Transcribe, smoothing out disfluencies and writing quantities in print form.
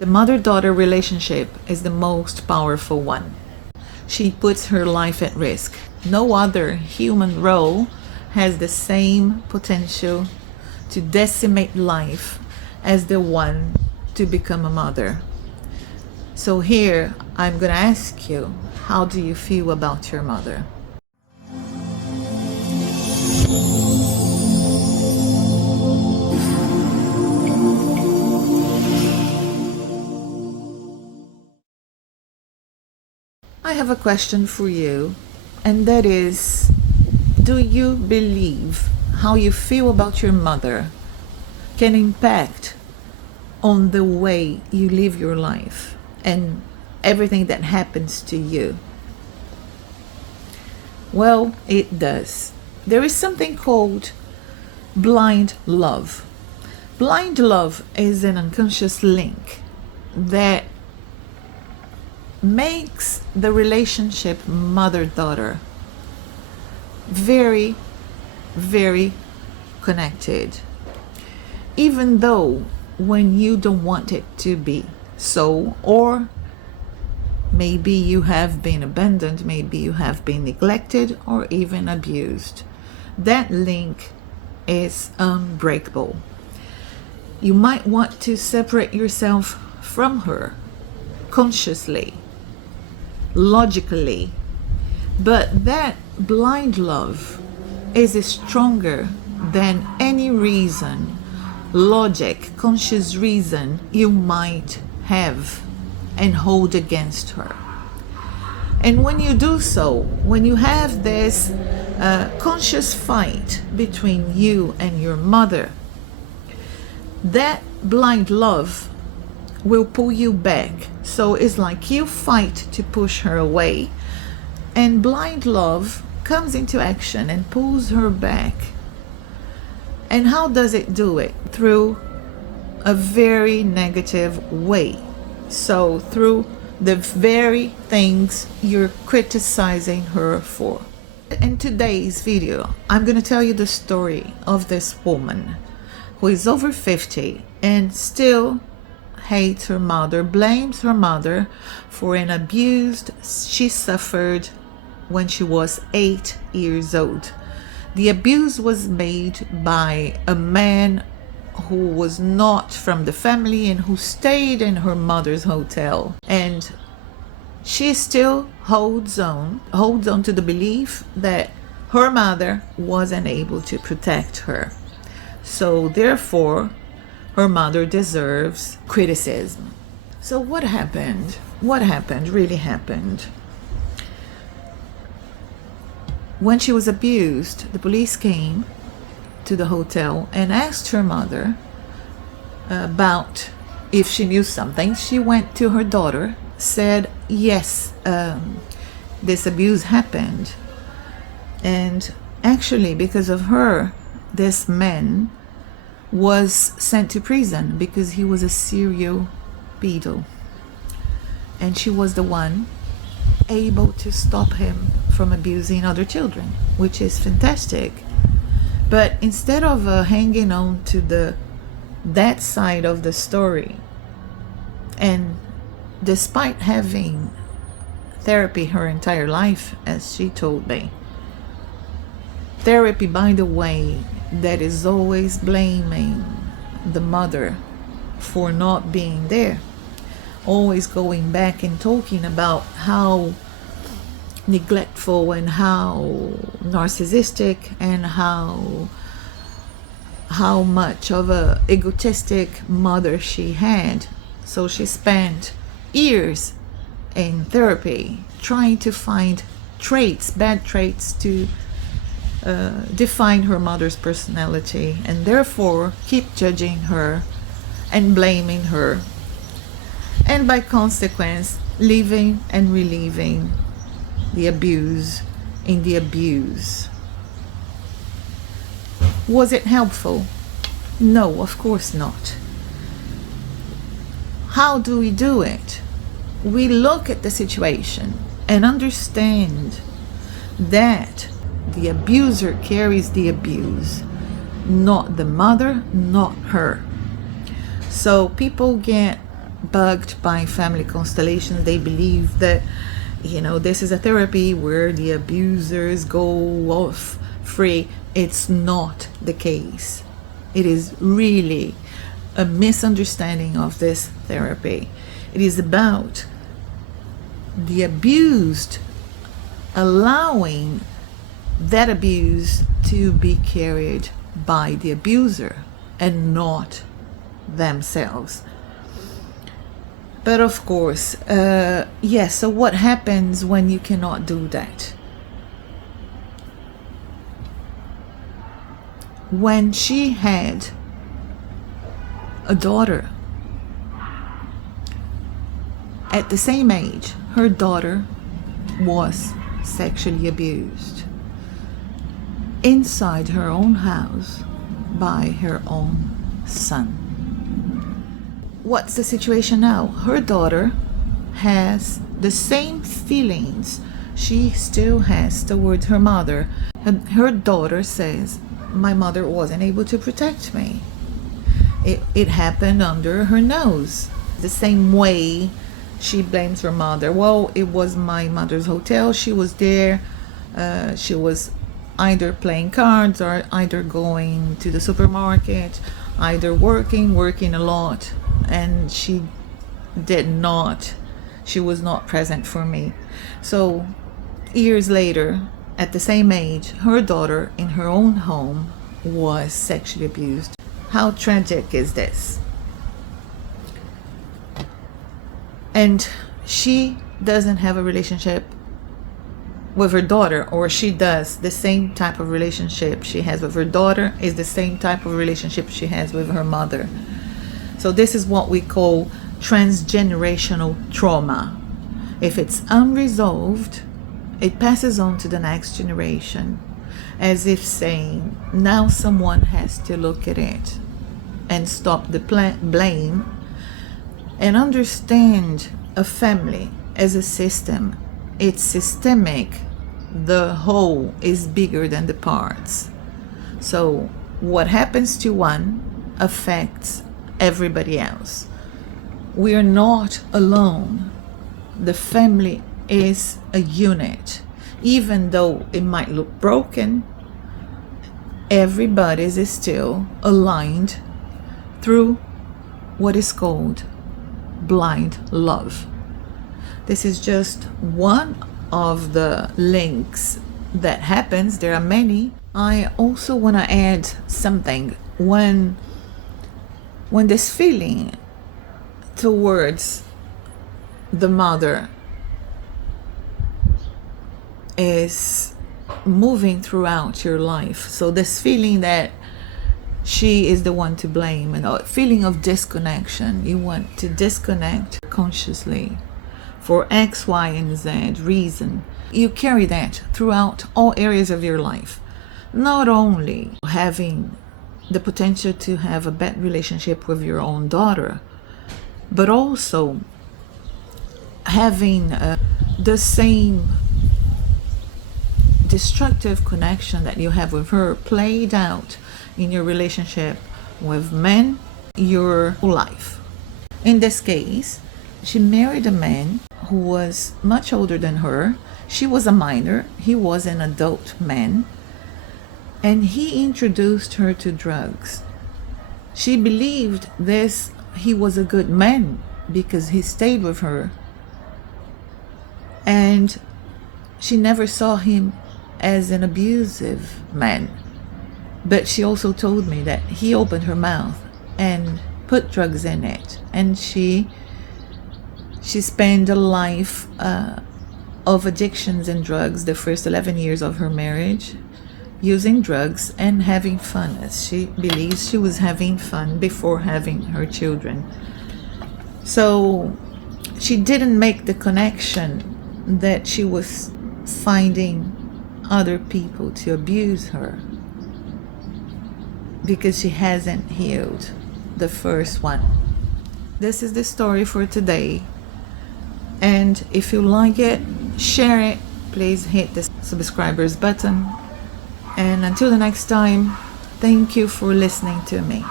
The mother-daughter relationship is the most powerful one. She puts her life at risk. No other human role has the same potential to decimate life as the one to become a mother. So here, I'm gonna ask you, how do you feel about your mother? I have a question for you, and that is, do you believe how you feel about your mother can impact on the way you live your life and everything that happens to you? Well, it does. There is something called blind love. Blind love is an unconscious link that makes the relationship mother-daughter very, very connected, even though when you don't want it to be so, or maybe you have been abandoned, maybe you have been neglected or even abused. That link is unbreakable. You might want to separate yourself from her consciously, logically, but that blind love is stronger than any reason, logic, conscious reason you might have and hold against her. And when you do so, when you have this conscious fight between you and your mother, that blind love will pull you back. So it's like you fight to push her away, and blind love comes into action and pulls her back. And how does it do it? Through a very negative way. So through the very things you're criticizing her for. In today's video, I'm going to tell you the story of this woman who is over 50 and still hates her mother, blames her mother for an abuse she suffered when she was 8 years old. The abuse was made by a man who was not from the family and who stayed in her mother's hotel. And she still holds on to the belief that her mother wasn't able to protect her. So therefore, her mother deserves criticism. So what happened? What happened really happened? When she was abused, the police came to the hotel and asked her mother about if she knew something. She went to her daughter, said, yes, this abuse happened. And actually, because of her, this man was sent to prison because he was a serial pedo. And she was the one able to stop him from abusing other children, which is fantastic. But instead of hanging on to that side of the story, and despite having therapy her entire life, as she told me, therapy, by the way, that is always blaming the mother for not being there, always going back and talking about how neglectful and how narcissistic and how much of a egotistic mother she had. So she spent years in therapy trying to find traits, bad traits, to define her mother's personality, and therefore keep judging her and blaming her, and by consequence living and reliving the abuse in the abuse. Was it helpful? No, of course not. How do we do it? We look at the situation and understand that the abuser carries the abuse, not the mother, not her. So people get bugged by family constellations. They believe that, this is a therapy where the abusers go off free. It's not the case. It is really a misunderstanding of this therapy. It is about the abused allowing that abuse to be carried by the abuser and not themselves. But of course, yes, so what happens when you cannot do that? When she had a daughter, at the same age, her daughter was sexually abused inside her own house by her own son. What's the situation now? Her daughter has the same feelings she still has towards her mother. Her daughter says, my mother wasn't able to protect me. It happened under her nose. The same way she blames her mother. Well, it was my mother's hotel. She was there. She was either playing cards or either going to the supermarket, either working a lot, and she was not present for me. So years later, at the same age, her daughter in her own home was sexually abused. How tragic is this? And she doesn't have a relationship with her daughter, or she does. The same type of relationship she has with her daughter is the same type of relationship she has with her mother. So this is what we call transgenerational trauma. If it's unresolved, it passes on to the next generation, as if saying, now someone has to look at it and stop the blame and understand a family as a system. It's systemic. The whole is bigger than the parts. So what happens to one affects everybody else. We are not alone. The family is a unit. Even though it might look broken, everybody is still aligned through what is called blind love. This is just one of the links that happens. There are many. I also want to add something. When this feeling towards the mother is moving throughout your life, so this feeling that she is the one to blame, and a feeling of disconnection, you want to disconnect consciously for X, Y, and Z reason. You carry that throughout all areas of your life. Not only having the potential to have a bad relationship with your own daughter, but also having the same destructive connection that you have with her played out in your relationship with men your whole life. In this case, she married a man who was much older than her. She was a minor, he was an adult man, and he introduced her to drugs. She believed he was a good man because he stayed with her, and she never saw him as an abusive man. But she also told me that he opened her mouth and put drugs in it, and she spent a life of addictions and drugs the first 11 years of her marriage, using drugs and having fun, as she believes she was having fun before having her children. So she didn't make the connection that she was finding other people to abuse her, because she hasn't healed the first one. This is the story for today. And if you like it, share it. Please hit the subscribers button. And until the next time, thank you for listening to me.